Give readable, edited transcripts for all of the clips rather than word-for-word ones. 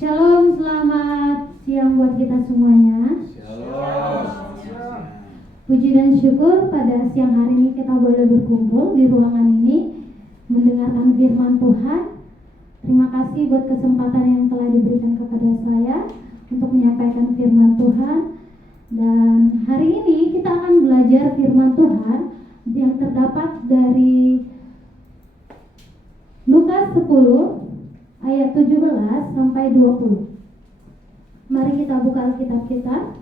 Shalom, selamat siang buat kita semuanya. Shalom. Puji dan syukur pada siang hari ini kita boleh berkumpul di ruangan ini mendengarkan firman Tuhan. Terima kasih buat kesempatan yang telah diberikan kepada saya untuk menyampaikan firman Tuhan. Dan hari ini kita akan belajar firman Tuhan yang terdapat dari Lukas 10 ayat 17 sampai 20. Mari kita buka Alkitab kita.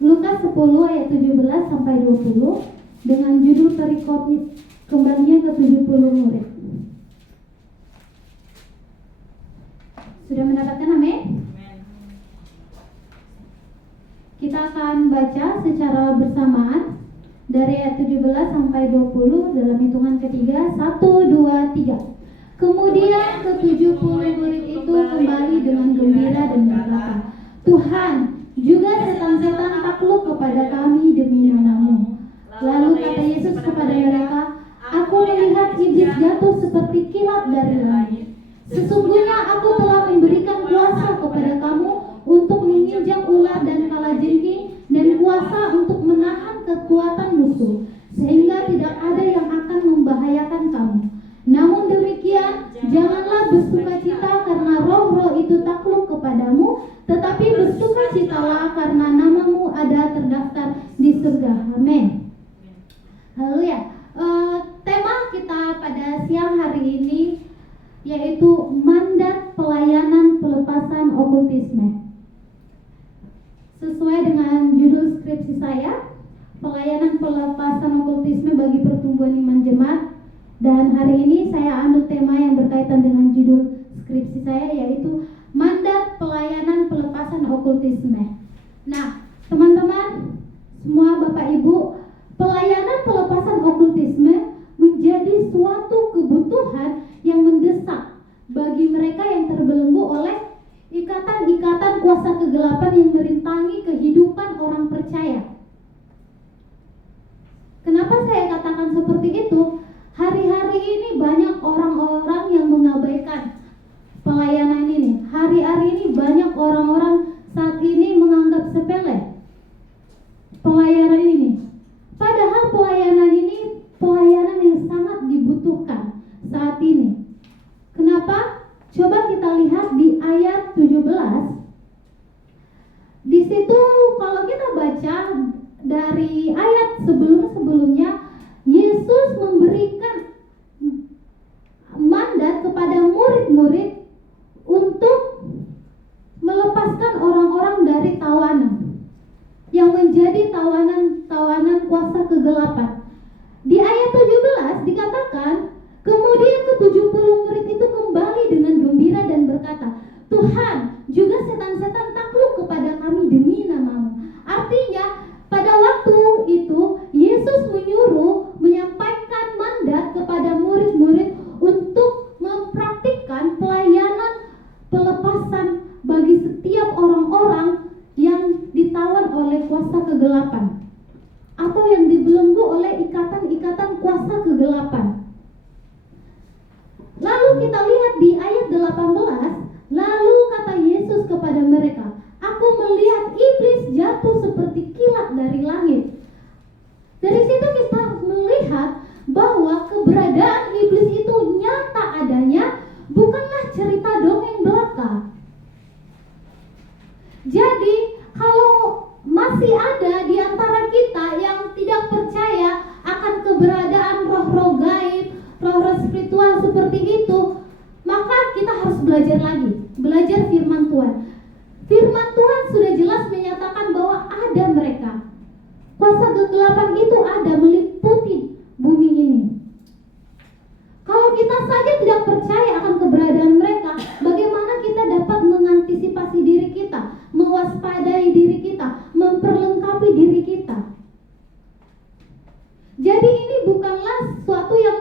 Lukas 10 ayat 17 sampai 20 dengan judul perikop kembalinya ke 70 murid. Sudah mendapatkan amin? Kita akan baca secara bersamaan dari ayat 17 sampai 20 dalam hitungan ketiga. 1, 2, 3. Kemudian ke-70 murid itu kembali dengan gembira dan berkata, Tuhan, juga setan-setan takluk kepada kami demi nama-Mu. Lalu kata Yesus kepada mereka, Aku melihat iblis jatuh seperti kilat dari langit. Sesungguhnya aku telah memberikan kuasa kepada kamu untuk menginjak ular dan kalajengking dan kuasa untuk menahan kekuatan musuh, sehingga tidak ada yang akan membahayakan kamu. Namun demikian, janganlah bersukacita karena roh-roh itu takluk kepadamu, tetapi bersukacitalah karena namamu ada terdaftar di surga. Amin. Haleluya. Tema kita pada siang hari ini yaitu mandat pelayanan pelepasan okultisme. Sesuai dengan judul skripsi saya, pelayanan pelepasan okultisme bagi pertumbuhan iman jemaat. Dan hari ini saya ambil tema yang berkaitan dengan judul skripsi saya, yaitu mandat pelayanan pelepasan okultisme. Nah, teman-teman, semua Bapak Ibu, pelayanan pelepasan okultisme menjadi suatu kebutuhan yang mendesak bagi mereka yang terbelenggu oleh ikatan-ikatan kuasa kegelapan yang merintangi kehidupan orang percaya. Kenapa saya katakan seperti itu? Hari-hari ini banyak orang-orang yang mengabaikan pelayanan ini. Hari-hari ini banyak orang-orang saat ini menganggap sepele pelayanan ini. Padahal pelayanan ini pelayanan yang sangat dibutuhkan saat ini. Kenapa? Coba kita lihat di ayat 17. Di situ kalau kita baca dari ayat sebelum-sebelumnya, Yesus memberikan mandat kepada murid-murid untuk melepaskan orang-orang dari tawanan yang menjadi tawanan kuasa kegelapan. Di ayat 17 dikatakan, kemudian ke-70 murid itu kembali dengan gembira dan berkata, Tuhan, juga setan-setan takluk kepada kami demi nama-Mu. Artinya, pada waktu itu Yesus menyampaikan mandat kepada murid-murid untuk mempraktikkan pelayanan pelepasan bagi setiap orang-orang yang ditawan oleh kuasa kegelapan atau yang dibelenggu oleh ikatan-ikatan kuasa kegelapan. Lalu kita lihat di ayat 18, lalu kata Yesus kepada mereka, Aku melihat iblis jatuh seperti kilat dari langit. Dari situ kita melihat bahwa keberadaan iblis itu nyata adanya, bukanlah cerita dongeng belaka. Jadi kalau masih ada di antara kita yang tidak percaya akan keberadaan roh-roh gaib, roh-roh spiritual seperti itu, maka kita harus belajar lagi, belajar firman Tuhan. Firman Tuhan sudah jelas menyatakan bahwa ada mereka. Kuasa kegelapan itu ada meliputi bumi ini. Kalau kita saja tidak percaya akan keberadaan mereka, bagaimana kita dapat mengantisipasi diri kita, mewaspadai diri kita, memperlengkapi diri kita? Jadi ini bukanlah sesuatu yang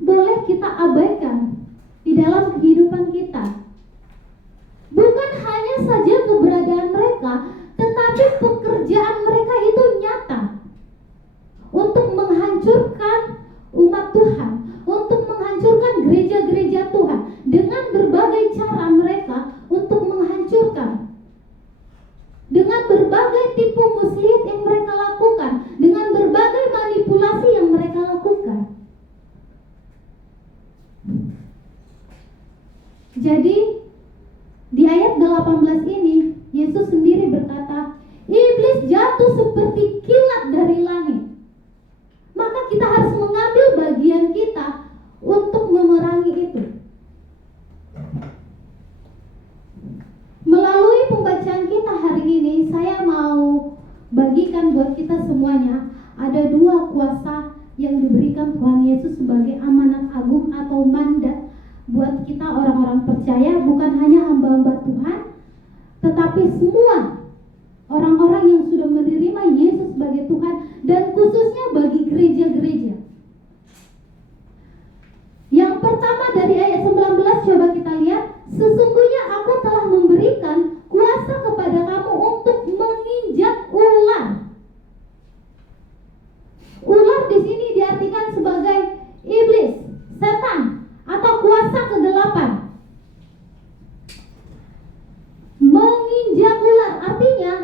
boleh kita abaikan di dalam kehidupan kita. Bukan hanya saja keberadaan mereka, tetapi pekerjaan mereka itu nyata untuk menghancurkan umat Tuhan, untuk menghancurkan gereja-gereja Tuhan dengan berbagai cara mereka untuk menghancurkan buat kita semuanya, ada dua kuasa yang diberikan Tuhan Yesus sebagai amanat agung atau mandat buat kita orang-orang percaya, bukan hanya hamba-hamba Tuhan, tetapi semua orang-orang yang sudah menerima Yesus sebagai Tuhan, dan khususnya bagi gereja-gereja. Yang pertama dari ayat 19, coba kita lihat. Sesungguhnya aku telah memberikan kuasa kepada kamu untuk menginjak ular. Ular di sini diartikan sebagai iblis, setan, atau kuasa kegelapan. Menginjak ular artinya,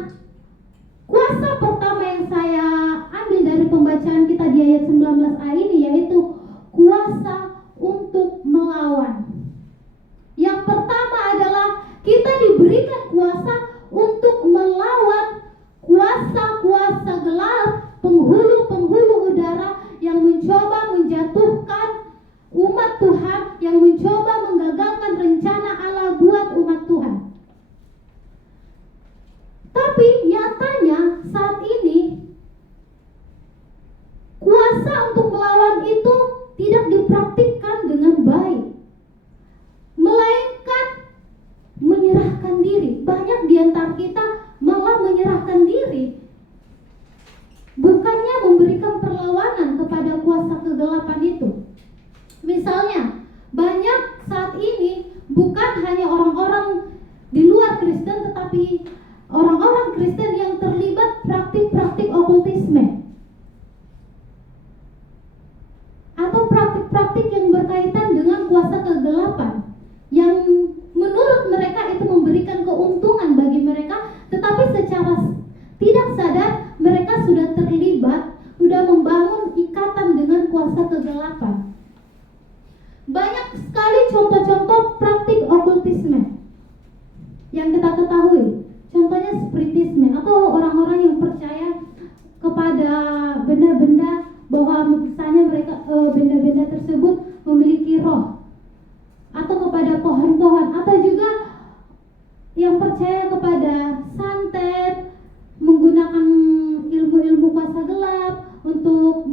kuasa pertama yang saya ambil dari pembacaan kita di ayat 19a ini yaitu kuasa untuk melawan. Yang pertama adalah kita diberikan kuasa untuk melawan kuasa-kuasa gelap, penghulu-penghulu udara yang mencoba menjatuhkan umat Tuhan, yang mencoba menggagalkan rencana Allah buat umat Tuhan. Tapi nyatanya saat ini kuasa untuk melawan itu tidak dipraktikkan dengan baik, melainkan menyerahkan diri. Banyak di antara kita malah menyerahkan diri, bukannya memberikan perlawanan kepada kuasa kegelapan itu. Misalnya, banyak saat ini bukan hanya orang-orang di luar Kristen, tetapi orang-orang Kristen yang terlibat praktik-praktik okultisme atau praktik-praktik yang berkaitan dengan kuasa kegelapan, yang menurut mereka itu memberikan keuntungan bagi mereka, tetapi secara tidak sadar mereka sudah terlibat, sudah membangun ikatan dengan kuasa kegelapan. Banyak sekali contoh-contoh praktik okultisme yang kita ketahui. Contohnya spiritisme, atau orang-orang yang percaya kepada benda-benda, bahwa misalnya mereka benda-benda tersebut memiliki roh, atau kepada pohon-pohon, atau juga yang percaya kepada santet, menggunakan ilmu-ilmu kuasa gelap untuk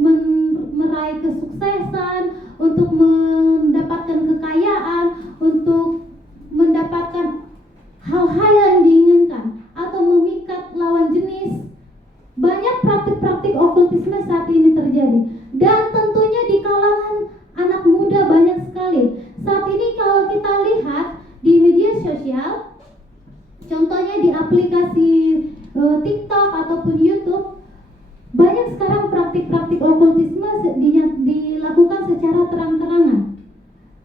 meraih kesuksesan, untuk mendapatkan kekayaan, untuk mendapatkan hal-hal yang diinginkan, atau memikat lawan jenis. Banyak praktik-praktik okultisme saat ini terjadi, dan tentunya di kalangan anak muda banyak sekali. Saat ini kalau kita lihat di media sosial, contohnya di aplikasi TikTok ataupun YouTube, banyak sekarang praktik-praktik okultisme dilakukan secara terang-terangan,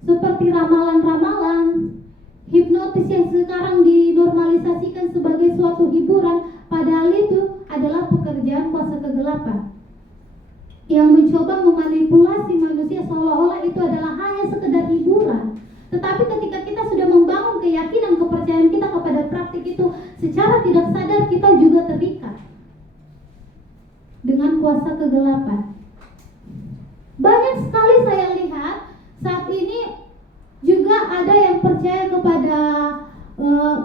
seperti ramalan-ramalan, hipnotis yang sekarang dinormalisasikan sebagai suatu hiburan, padahal itu adalah pekerjaan kuasa kegelapan yang mencoba memanipulasi manusia seolah-olah itu adalah hanya sekedar hiburan. Tetapi ketika kita sudah membangun keyakinan, kepercayaan kita kepada praktik itu, secara tidak sadar kita juga terikat dengan kuasa kegelapan. Banyak sekali saya lihat saat ini juga ada yang percaya kepada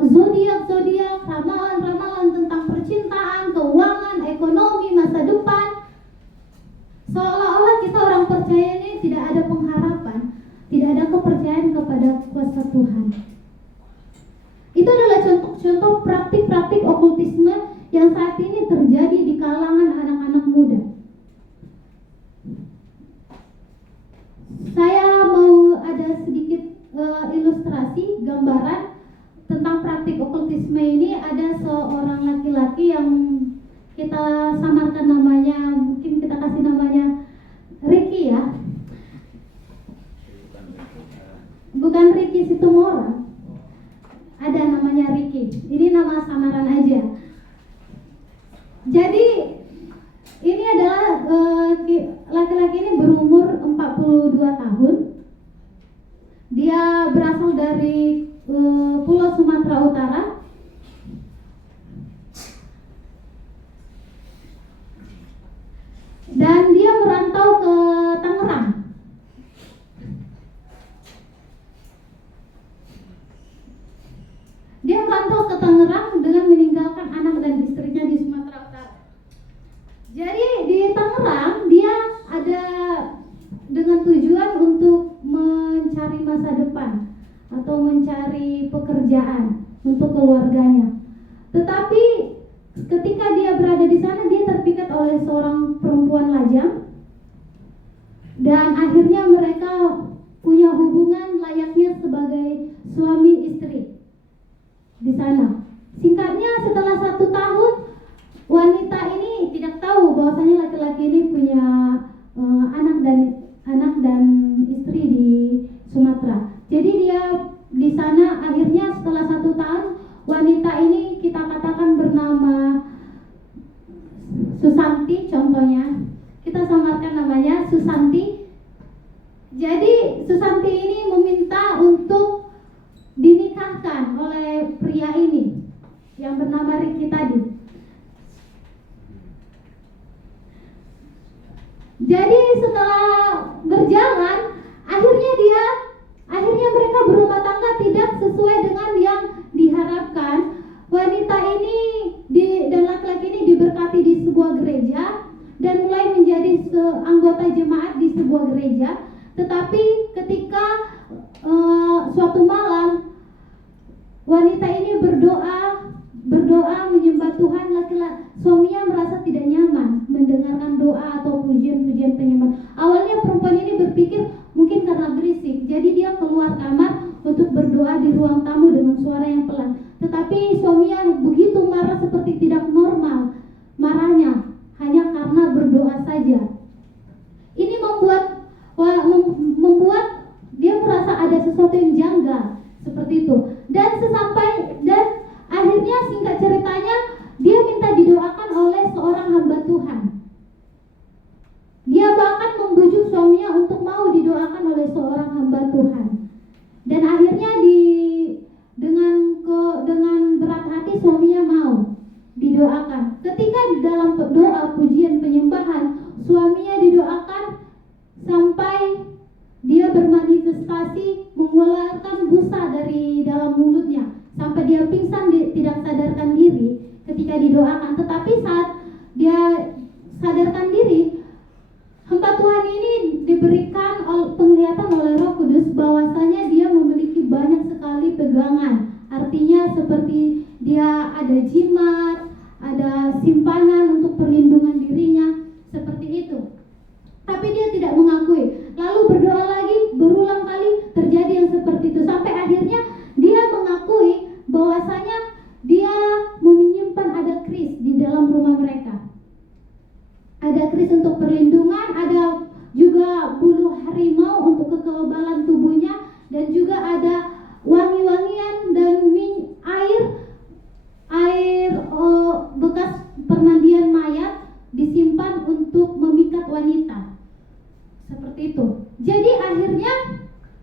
zodiak-zodiak, ramalan-ramalan tentang percintaan, keuangan, ekonomi, masa depan. Seolah-olah kita orang percaya ini tidak ada pengharapan, tidak ada kepercayaan kepada kuasa Tuhan. Itu adalah contoh-contoh praktik-praktik okultisme yang saat ini terjadi di kalangan anak-anak muda. Saya mau ada sedikit ilustrasi, gambaran tentang praktik okultisme ini. Ada seorang laki-laki yang kita samarkan namanya, mungkin kita kasih namanya Ricky ya. Bukan Ricky Situmorang, ada namanya Ricky. Ini nama samaran aja. Jadi ini adalah laki-laki ini berumur 42 tahun. Dia berasal dari Pulau Sumatera Utara. Dan dia merantau ke Tangerang. Dia merantau ke Tangerang dengan meninggalkan anak dan istrinya di Sumatera Utara. Jadi di Tangerang dia ada dengan tujuan untuk mencari masa depan atau mencari pekerjaan untuk keluarganya. Tetapi ketika dia berada di sana, dia terpikat oleh seorang perempuan lajang, dan akhirnya mereka punya hubungan layaknya sebagai suami istri di sana. Singkatnya, setelah 1 tahun, wanita ini tidak tahu bahwasanya laki-laki ini punya anak dan istri di Sumatera. Jadi dia di sana akhirnya setelah 1 tahun, wanita ini kita katakan bernama Susanti contohnya. Kita samarkan namanya Susanti. Jadi Susanti ini meminta untuk dinikahkan oleh pria ini yang bernama Ricky tadi. Jadi setelah berjalan, akhirnya mereka berumah tangga tidak sesuai dengan yang diharapkan. Wanita ini dan laki-laki ini diberkati di sebuah gereja dan mulai menjadi anggota jemaat di sebuah gereja. Tetapi ketika suatu malam wanita ini berdoa menyembah Tuhan, suaminya merasa tidak nyaman mendengarkan doa atau pujian-pujian penyembahan. Awalnya perempuan ini berpikir mungkin karena berisik, jadi dia keluar kamar untuk berdoa di ruang tamu dengan suara yang pelan. Tetapi suaminya begitu marah, seperti tidak normal marahnya hanya karena berdoa saja. Ini membuat dia merasa ada sesuatu yang janggal seperti itu. Dan akhirnya singkat ceritanya, dia minta didoakan oleh seorang hamba Tuhan. Dia bahkan membujuk suaminya untuk mau didoakan oleh seorang hamba Tuhan. Dan akhirnya dengan berat hati suaminya mau didoakan. Ketika di dalam doa pujian penyembahan, suaminya didoakan sampai dia bermanifestasi mengeluarkan busa dari dalam mulutnya, sampai dia pingsan, tidak sadarkan diri ketika didoakan. Tetapi saat dia sadarkan diri, hamba Tuhan ini diberikan penglihatan oleh Roh Kudus bahwasanya dia memiliki banyak sekali pegangan. Artinya seperti dia ada jimat, ada simpanan untuk perlindungan dirinya, seperti itu. Tapi dia tidak mengakui. Lalu berdoa lagi, berulang kali terjadi yang seperti itu, sampai akhirnya dia mengakui bahwasanya dia menyimpan ada kris di dalam rumah mereka. Ada kris untuk perlindungan, ada juga bulu harimau untuk kekebalan tubuhnya, dan juga ada wangi-wangian dan air bekas permandian mayat disimpan untuk memikat wanita. Seperti itu. Jadi akhirnya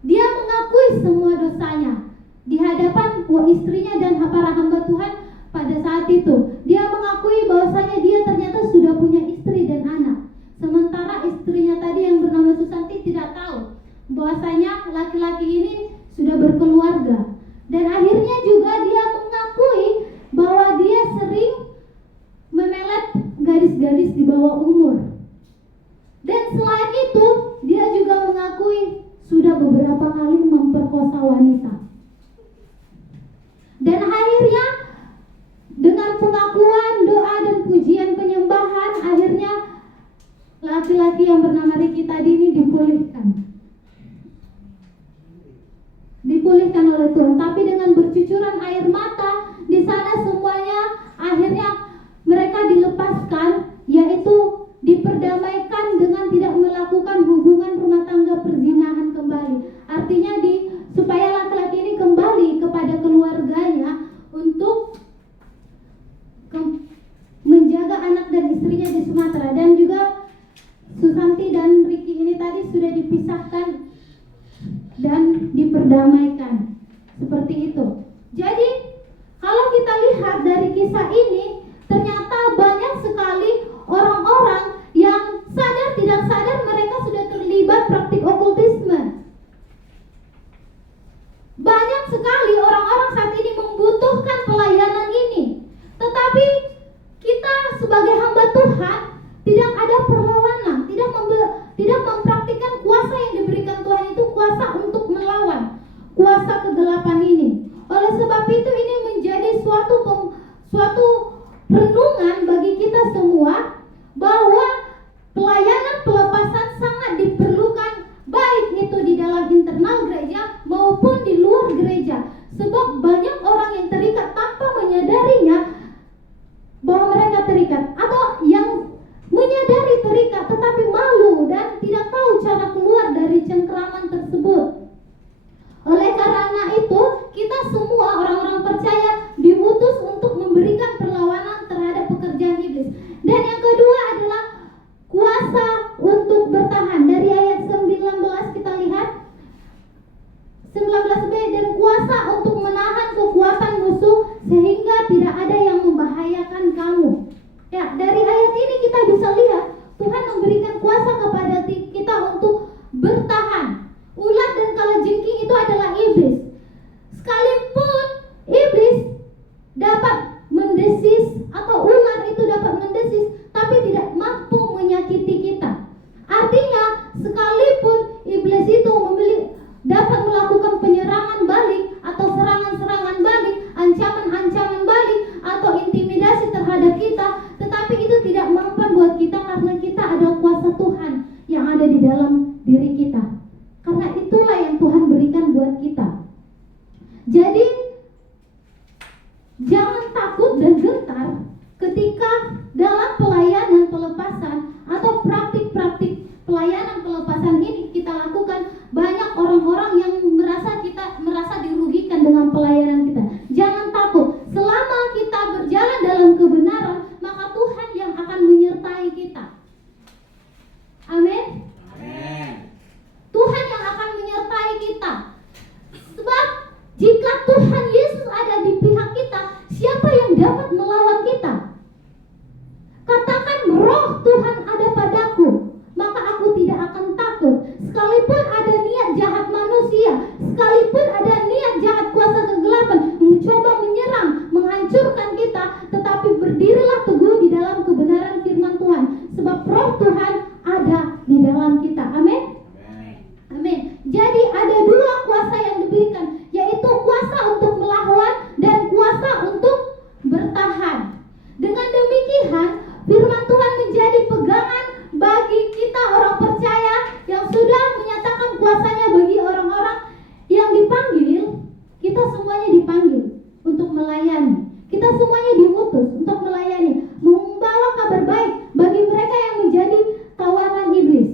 dia mengakui semua dosanya di hadapan istrinya dan para hamba Tuhan pada saat itu. Dia mengakui bahwasanya dia ternyata sudah punya istri dan anak. Sementara istrinya tadi yang bernama Susanti tidak tahu bahwasanya laki-laki ini sudah berkeluarga. Dan akhirnya juga dia mengakui bahwa dia sering memelet gadis-gadis di bawah umur. Dan selain itu, dia juga mengakui sudah beberapa kali memperkosa wanita. Dan akhirnya dengan pengakuan, doa dan pujian penyembahan, akhirnya laki-laki yang bernama Ricky tadi ini dipulihkan oleh Tuhan. Tapi dengan bercucuran air mata, di sana semuanya akhirnya mereka dilepaskan, yaitu diperdamaikan dengan tidak melakukan hubungan rumah tangga perzinahan kembali. Artinya supaya laki-laki ini kembali kepada keluarganya untuk menjaga anak dan istrinya di Sumatera. Dan juga Susanti dan Ricky ini tadi sudah dipisahkan dan diperdamaikan. Seperti itu. Jadi kalau kita lihat dari kisah ini, ternyata banyak sekali orang-orang yang sadar tidak sadar mereka sudah terlibat praktik okultisme. Banyak sekali orang-orang saat ini membutuhkan pelayanan ini. Tetapi kita sebagai hamba Tuhan memberikan kuasa kepada kita untuk bertahan. Ulat dan kalajengking itu adalah iblis. Sekalipun iblis dapat mendesis atau ular itu dapat mendesis, tapi tidak mampu menyakiti kita. Artinya, sekalipun iblis itu dapat melakukan penyerangan balik atau serangan-serangan balik, ancaman-ancaman balik atau intimidasi terhadap kita, tetapi itu tidak mempan buat kita karena kita ada kuasa Tuhan yang ada di dalam diri kita. Karena itulah yang Tuhan berikan buat kita. Jadi jangan takut dan gentar ketika dalam pelayanan pelepasan atau praktik-praktik pelayanan pelepasan ini kita lakukan. Banyak orang-orang yang merasa dirugikan dengan pelayanan kita. Jangan takut. Selama kita berjalan dalam kebenaran, maka Tuhan yang akan menyertai kita. Amin. Amin. Tuhan yang akan menyertai kita. Sebab jika Tuhan Yesus ada di pihak kita, siapa yang dapat melawan kita? Katakan, roh Tuhan ada padaku, maka aku tidak akan takut. Sekalipun ada niat jahat manusia, sekalipun ada niat jahat kuasa kegelapan mencoba menyerang, menghancurkan kita, tetapi berdirilah teguh di dalam kebenaran firman Tuhan. Sebab roh Tuhan ada di dalam kita. Amin. Amin. Jadi ada dua kuasa yang diberikan, yaitu kuasa untuk melawan dan kuasa untuk bertahan. Dengan demikian, firman Tuhan menjadi pegangan bagi kita orang percaya yang sudah menyatakan kuasanya bagi orang-orang yang dipanggil. Kita semuanya dipanggil untuk melayani. Kita semuanya diutus untuk melayani, membawa kabar baik bagi mereka yang menjadi tawanan iblis.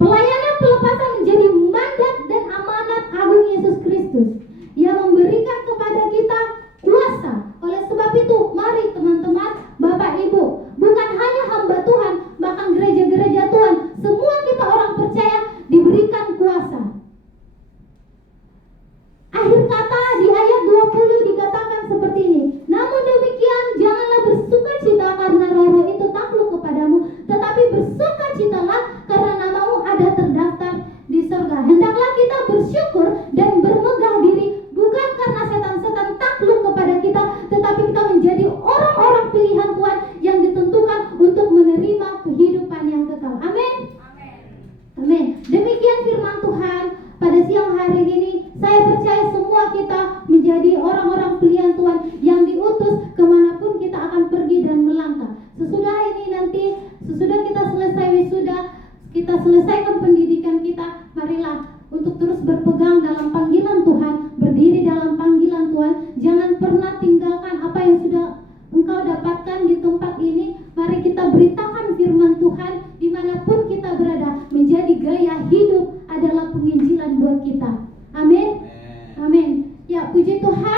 Pelayanan pelepasan menjadi mandat dan amanat agung Yesus Kristus yang memberikan kepada kita kuasa. Oleh sebab itu, mari teman-teman, Bapak Ibu, bukan hanya hamba Tuhan, bahkan gereja-gereja Tuhan, semua kita orang percaya diberikan kuasa. Akhir kata di ayat 20 dikatakan seperti ini. Namun demikian, janganlah bersukacita karena roh-roh itu takluk kepadamu, tetapi bersukacitalah karena namamu ada terdaftar di surga. Hendaklah kita bersyukur dan bermegah diri, bukan karena setan-setan takluk kepada kita, tetapi kita menjadi orang-orang pilihan Tuhan yang ditentukan untuk menerima kehidupan yang kekal. Amin. Amin. Demikian firman Tuhan pada siang hari ini. Saya percaya semua kita menjadi orang-orang pilihan Tuhan yang diutus kemanapun kita akan pergi dan melangkah. Sesudah ini nanti, sesudah kita selesai wisuda, kita selesaikan pendidikan kita, marilah untuk terus berpegang dalam panggilan Tuhan, berdiri dalam panggilan Tuhan. Jangan pernah tinggalkan apa yang sudah engkau dapatkan di tempat ini. Mari kita beritakan firman Tuhan dimanapun kita berada. Menjadi gaya hidup adalah penginjilan buat kita. Amin. Amin. Ya, puji Tuhan.